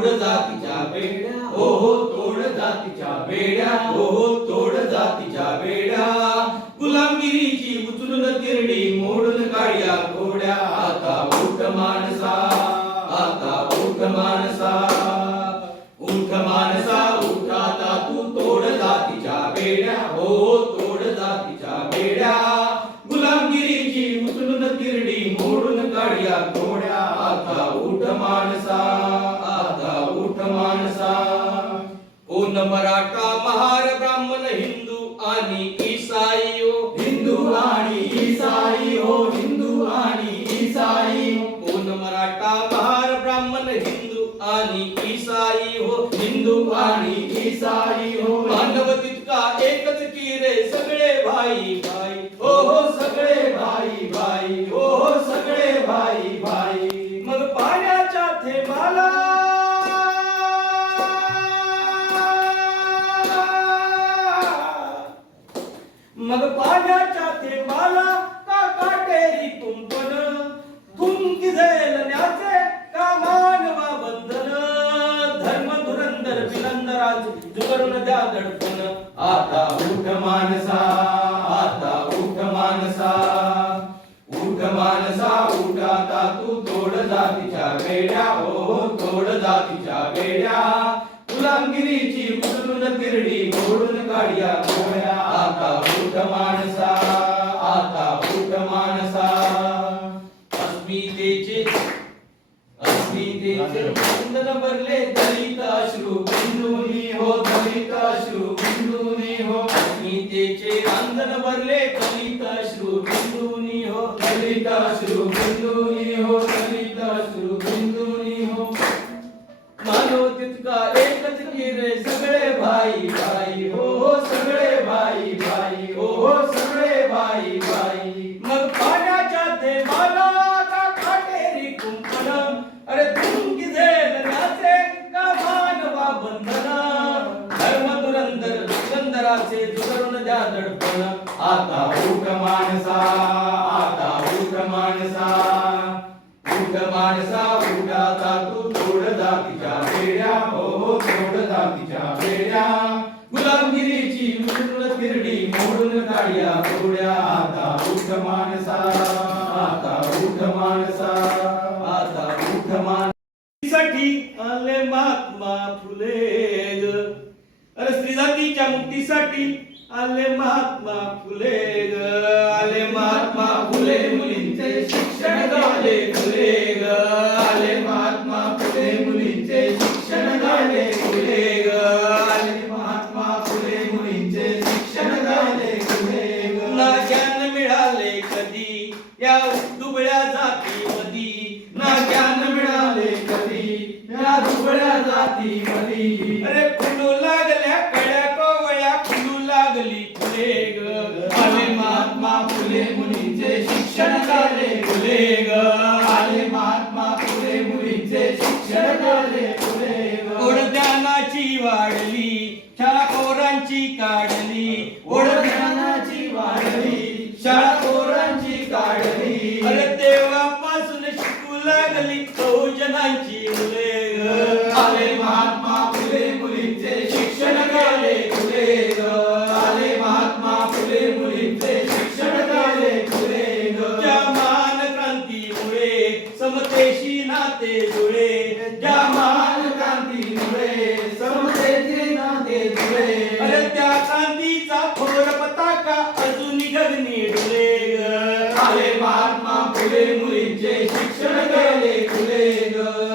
तोड जातीच्या बेड्या. हो हो तोड जातीच्या बेड्या. हो हो तोड जातीच्या बेड्या. गुलामगिरीची उचलून तिरडी मोडून काढ्या घोड्या. आता उठ माणसा आता उठ माणसा. उठ माणसा उठ आता तू तोड जातीच्या बेड्या. हो, हो तोड जातीच्या बेड्या. गुलामगिरीची उचलून तिरडी मोडून काढ्या घोड्या. आता उठ माणसा कोण मराठा महार ब्राह्मण हिंदू आणि ईसाई हो. हिंदू आणि ईसाई हो हिंदू आणि ईसाई कोण मराठा महार ब्राह्मण हिंदू आणि ईसाई हो. हिंदू आणि ईसाई हो. मानव तितका एकच की रे सगळे भाई भाई. हो हो सगळे भाई भाई. हो हो सगळे भाई भाई. मग पाण्याच्या थेंबाला दडपण आता उठ मानसा आता उठ मानसा उठ मानसा उठ आता तू तोड जातीच्या बेड्या हो तोड जातीच्या बेड्या गुलामगिरीची उचलून तिरडी मोडून काढ्या घोड्या आता उठ माणसा आता उठ माणसा. अस्मितेचे अस्मितेचे बंधन भरले दलित अश्रू. अस्मितेचे बंधन भरले दलित अश्रू बिंदुनी हो दलित अश्रू बिंदुनी हो दलित अश्रू बिंदुनी हो। मानव तितका एकच की रे सगळे भाई भाई हो हो सगळे भाई भाई हो हो सगळे भाई भाई मग पाण्याच्या ते मला का काटेरी कुंपण अरे तुम झेलण्याचे का मानवा बंधन धर्म दुरंदर दुरंदराचे जुगरून द्या दडपण. आता उठ माणसा आता उठ माणसा. उठ माणसा उठ तू तोड जातीच्या बेड्या हो हो तोड जातीच्या बेड्या गुलामगिरीची उचलून तिरडी मोडून काढ्या तोड्या आता उठ माणसा. मुक्तीसाठी आले महात्मा फुले ग आले महात्मा फुले मुलींचे शिक्षण झाले फुले ग आले महात्मा फुले मुलींचे शिक्षण झाले फुले ग आले महात्मा फुले मुलींचे शिक्षण झाले फुले ग. ना ज्ञान मिळाले कधी या दुबळ्या जाती मधी ना ज्ञान मिळाले कधी या दुबळ्या जाती मधी अरे फुलू लागल्या कड्या कोवळ्या फुलू लागली फुले ग आले महात्मा फुले मुलींचे शिक्षण झाले फुले ग. आले महात्मा फुले मुलींचे शिक्षण झाले फुले ग. वाढली शाळा पोरांची काढली ओढ नाते जुळे ज्या महान क्रांतीमुळे समतेचे नाते जुळे. अरे त्या क्रांतीचा थोर पताका अजून गगनी डुले ग. आले महात्मा फुले मुलींचे शिक्षण केले फुले ग.